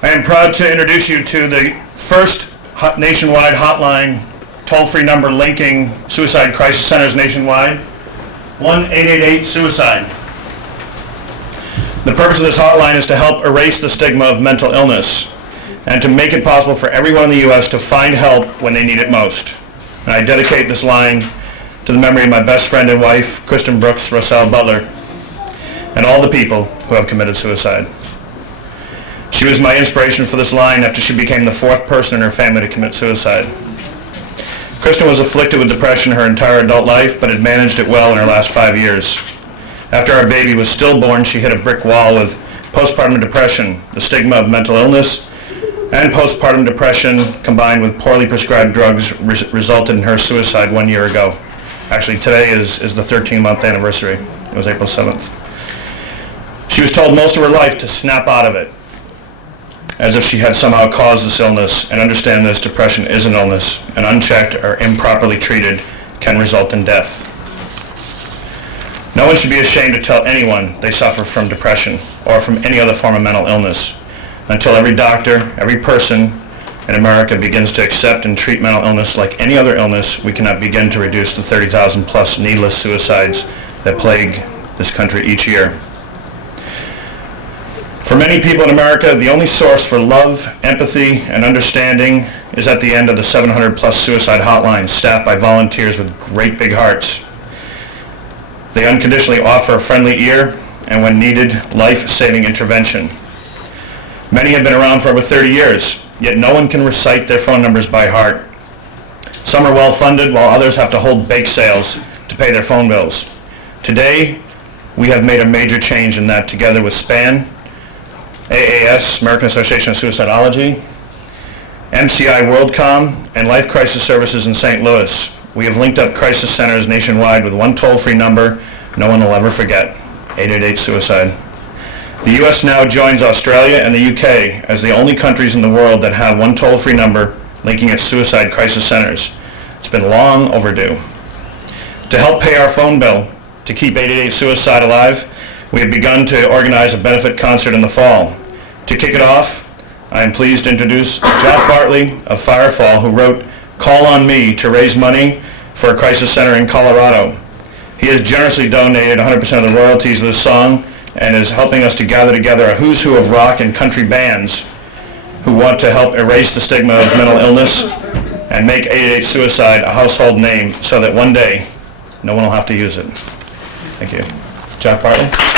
I am proud to introduce you to the first nationwide hotline toll-free number linking suicide crisis centers nationwide, 1-888-SUICIDE. The purpose of this hotline is to help erase the stigma of mental illness and to make it possible for everyone in the U.S. to find help when they need it most. And I dedicate this line to the memory of my best friend and wife, Kristen Brooks Russell Butler, and all the people who have committed suicide. She was my inspiration for this line after she became the fourth person in her family to commit suicide. Kristen was afflicted with depression her entire adult life, but had managed it well in her last 5 years. After our baby was stillborn, she hit a brick wall with postpartum depression, the stigma of mental illness, and postpartum depression combined with poorly prescribed drugs resulted in her suicide 1 year ago. Actually, today is the 13-month anniversary. It was April 7th. She was told most of her life to snap out of it, as if she had somehow caused this illness, and understand this depression is an illness, and unchecked or improperly treated can result in death. No one should be ashamed to tell anyone they suffer from depression or from any other form of mental illness. Until every doctor, every person in America begins to accept and treat mental illness like any other illness, we cannot begin to reduce the 30,000 plus needless suicides that plague this country each year. For many people in America, the only source for love, empathy, and understanding is at the end of the 700 plus suicide hotlines staffed by volunteers with great big hearts. They unconditionally offer a friendly ear and, when needed, life-saving intervention. Many have been around for over 30 years, yet no one can recite their phone numbers by heart. Some are well-funded, while others have to hold bake sales to pay their phone bills. Today, we have made a major change in that together with SPAN, AAS, American Association of Suicidology, MCI WorldCom, and Life Crisis Services in St. Louis. We have linked up crisis centers nationwide with one toll-free number no one will ever forget, 888-SUICIDE. The U.S. now joins Australia and the UK as the only countries in the world that have one toll-free number linking its suicide crisis centers. It's been long overdue. To help pay our phone bill to keep 888-SUICIDE alive, we have begun to organize a benefit concert in the fall. To kick it off, I am pleased to introduce Jack Bartley of Firefall, who wrote "Call on Me" to raise money for a crisis center in Colorado. He has generously donated 100% of the royalties of this song and is helping us to gather together a who's who of rock and country bands who want to help erase the stigma of mental illness and make 888-SUICIDE a household name so that one day no one will have to use it. Thank you. Jack Bartley.